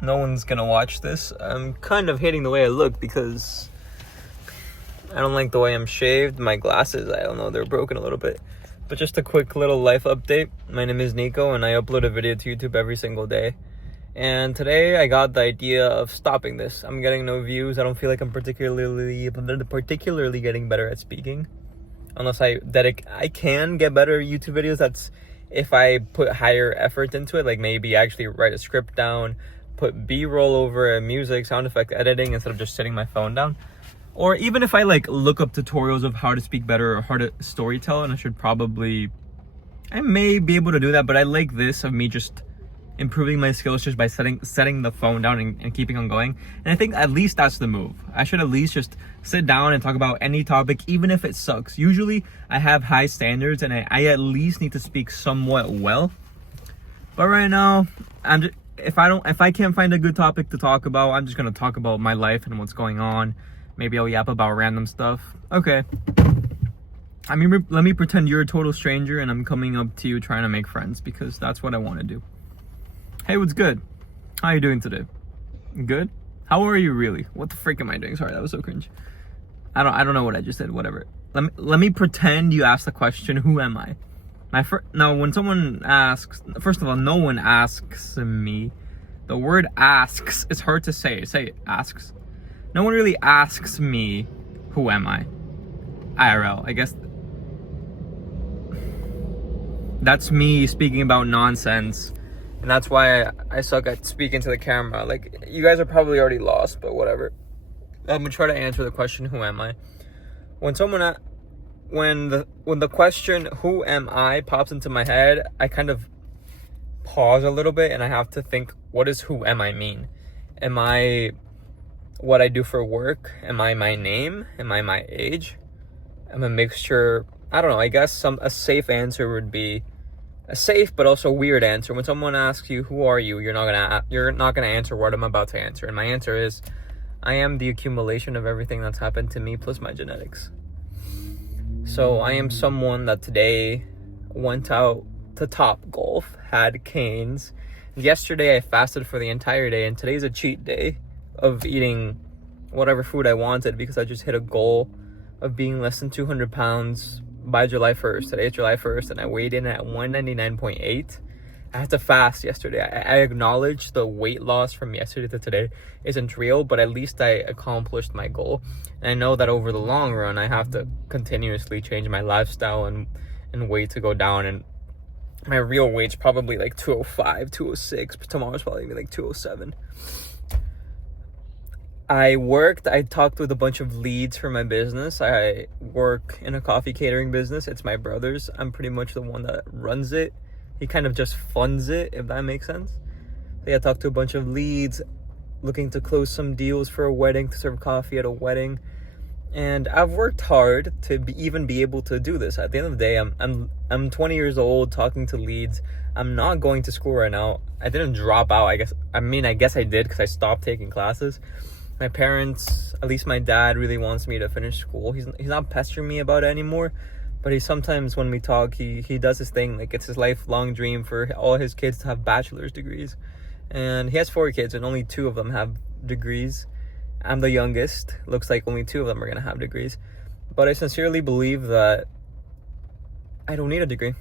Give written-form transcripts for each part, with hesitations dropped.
No one's gonna watch this. I'm kind of hating the way I look because I don't like the way I'm shaved. My glasses, I don't know, they're broken a little bit. But just a quick little life update. My name is Nico and I upload a video to YouTube every single day. And today I got the idea of stopping this. I'm getting no views. I don't feel like I'm particularly getting better at speaking. Unless I can get better YouTube videos. That's if I put higher effort into it, like maybe actually write a script down, put B-roll over it, music, sound effect editing instead of just sitting my phone down. Or even if I look up tutorials of how to speak better or how to storytell, and I may be able to do that, but I like this of me just improving my skills just by setting the phone down and keeping on going. And I think at least that's the move. I should at least just sit down and talk about any topic, even if it sucks. Usually I have high standards and I at least need to speak somewhat well. But right now, if I can't find a good topic to talk about, I'm just gonna talk about my life and what's going on. Maybe I'll yap about random stuff. Okay. I mean, let me pretend you're a total stranger and I'm coming up to you trying to make friends, because that's what I want to do. Hey, what's good? How are you doing today? Good? How are you really? What the frick am I doing? Sorry, that was so cringe. I don't know what I just said. Whatever. Let me pretend you asked the question, who am I? Now, when someone asks, first of all, no one asks me. The word asks is hard to say. Say asks. No one really asks me, who am I? IRL, I guess. That's me speaking about nonsense. And that's why I suck at speaking to the camera. Like, you guys are probably already lost, but whatever. I'm gonna try to answer the question, who am I? When the question, who am I, pops into my head, I kind of pause a little bit and I have to think, what does who am I mean? Am I what I do for work? Am I my name? Am I my age? I'm a mixture. I don't know. I guess a safe answer would be a safe but also weird answer. When someone asks you, who are you? You're not gonna answer what I'm about to answer. And my answer is, I am the accumulation of everything that's happened to me plus my genetics. So I am someone that today went out to Top Golf, had canes. Yesterday I fasted for the entire day, and today's a cheat day of eating whatever food I wanted because I just hit a goal of being less than 200 pounds by July 1st. Today is July 1st and I weighed in at 199.8. I had to fast yesterday. I acknowledge the weight loss from yesterday to today isn't real, but at least I accomplished my goal. And I know that over the long run, I have to continuously change my lifestyle and weight to go down. And my real weight's probably like 205, 206, but tomorrow's probably gonna be like 207. I talked with a bunch of leads for my business. I work in a coffee catering business. It's my brother's. I'm pretty much the one that runs it. He kind of just funds it, if that makes sense. So I talked to a bunch of leads, looking to close some deals for a wedding, to serve coffee at a wedding. And I've worked hard to even be able to do this. At the end of the day, I'm 20 years old, talking to leads. I'm not going to school right now. I didn't drop out, I guess I did because I stopped taking classes. My parents, at least my dad, really wants me to finish school. He's not pestering me about it anymore, but he sometimes, when we talk, he does his thing. Like, it's his lifelong dream for all his kids to have bachelor's degrees. And he has 4 kids and only 2 of them have degrees. I'm the youngest. Looks like only 2 of them are going to have degrees. But I sincerely believe that I don't need a degree.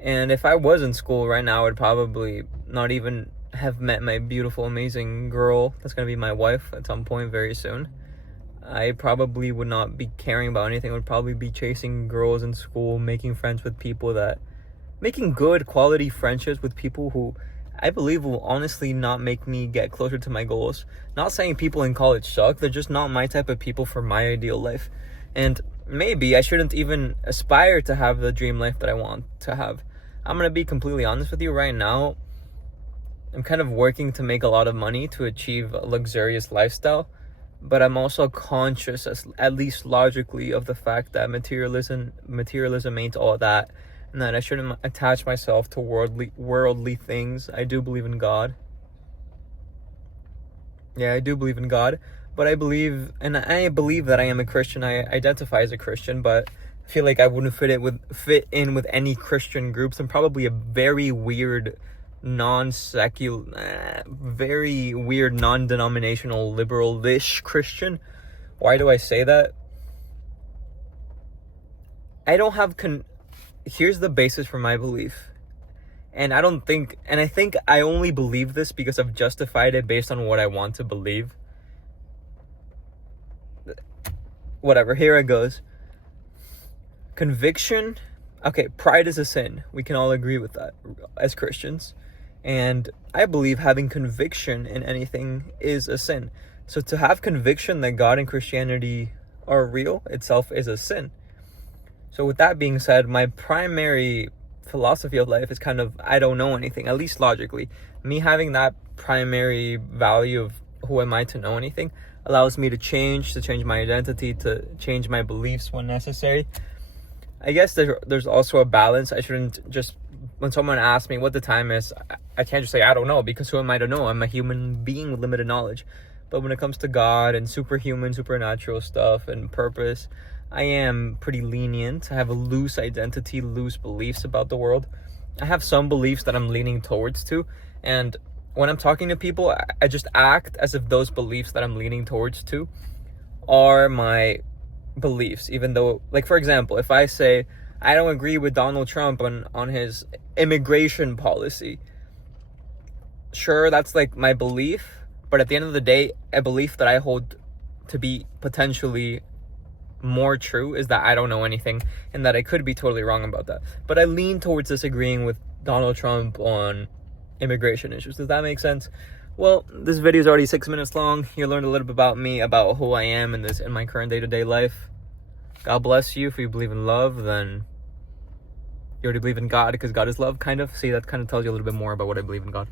And if I was in school right now, I would probably not even have met my beautiful, amazing girl that's going to be my wife at some point very soon. I probably would not be caring about anything. I would probably be chasing girls in school, making good quality friendships with people who I believe will honestly not make me get closer to my goals. Not saying people in college suck, they're just not my type of people for my ideal life. And maybe I shouldn't even aspire to have the dream life that I want to have. I'm going to be completely honest with you right now. I'm kind of working to make a lot of money to achieve a luxurious lifestyle, but I'm also conscious, at least logically, of the fact that materialism ain't all that, and that I shouldn't attach myself to worldly things. I do believe in God. Yeah, I do believe in God, but I believe that I am a Christian. I identify as a Christian, but I feel like I wouldn't fit in with any Christian groups. I'm probably a very weird non-secular, very weird, non-denominational, liberal-ish Christian. Why do I say that? I don't have here's the basis for my belief. And I think I only believe this because I've justified it based on what I want to believe. Whatever, here it goes. Conviction. Okay, pride is a sin. We can all agree with that as Christians. And I believe having conviction in anything is a sin. So to have conviction that God and Christianity are real itself is a sin. So with that being said, my primary philosophy of life is kind of, I don't know anything, at least logically. Me having that primary value of who am I to know anything allows me to change my identity, to change my beliefs when necessary. I guess there's also a balance. I shouldn't just, when someone asks me what the time is, I can't just say I don't know, because who am I to know? I'm a human being with limited knowledge. But when it comes to God and superhuman, supernatural stuff and purpose, I am pretty lenient. I have a loose identity, loose beliefs about the world. I have some beliefs that I'm leaning towards to, and when I'm talking to people, I just act as if those beliefs that I'm leaning towards to are my beliefs, even though, like, for example, if I say I don't agree with Donald Trump on his immigration policy, sure, that's like my belief, but at the end of the day, a belief that I hold to be potentially more true is that I don't know anything, and that I could be totally wrong about that. But I lean towards disagreeing with Donald Trump on immigration issues. Does that make sense? Well, this video is already 6 minutes long. You learned a little bit about me, about who I am in my current day-to-day life. God bless you. If you believe in love, then you already believe in God, because God is love, kind of. See, that kind of tells you a little bit more about what I believe in God.